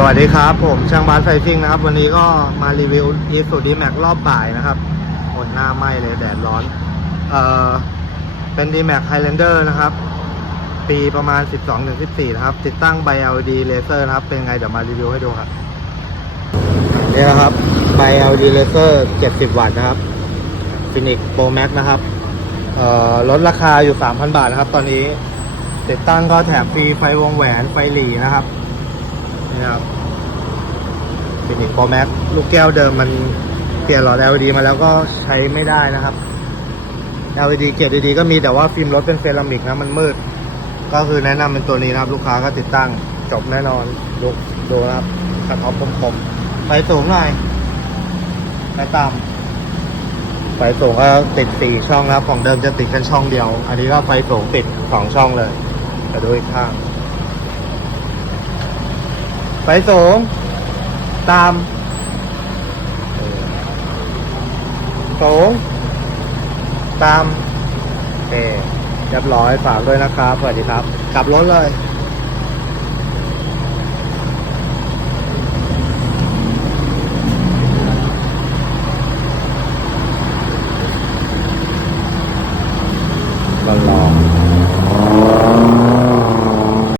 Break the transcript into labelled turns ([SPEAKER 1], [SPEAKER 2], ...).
[SPEAKER 1] สวัสดีครับ ผมช่างบาสไฟซิ่งนะครับ วันนี้ก็มารีวิวอีสุดีแม็กรอบบ่ายนะครับหนหน้าไหม้เลยแดดร้อน เอ่อ เป็น d m a x Highlander นะครับ ปีประมาณ 12-14 นะครับ ติดตั้งใบ LED laser นะครับ เป็นไงเดี๋ยวมารีวิวให้ดูครับนี่นะครับใบ LED laser 70 วัตต์นะครับ Phoenix Pro Max นะครับ เอ่อลดราคาอยู่ 3,000 บาทนะครับ ตอนนี้ ติดตั้งก็แถมฟรีไฟวงแหวนไฟหลีนะครับ นี่นะครับฟินิกโปรแม็กลูกแก้วเดิมมันเปลี่ยนหลอด LED มาแล้วก็ใช้ไม่ได้นะครับ LED เกรดดีๆก็มีแต่ว่าฟิล์มรถเป็นเซรามิกนะมันมืด ก็คือแนะนำเป็นตัวนี้นะครับ ลูกค้าก็ติดตั้งจบแน่นอนดูดูนะครับคัดออฟคมๆไฟสูงหน่อยไฟต่ำไฟสูงก็ติดสี่ช่องนะครับ ของเดิมจะติดกันช่องเดียว อันนี้ก็ไฟสูงติดสองช่องเลยแต่ดูอีกข้าง ไปสูง ตามสูง ตามโอเคเรียบร้อยฝากด้วยนะครับ สวัสดีครับ กลับรถเลยลอง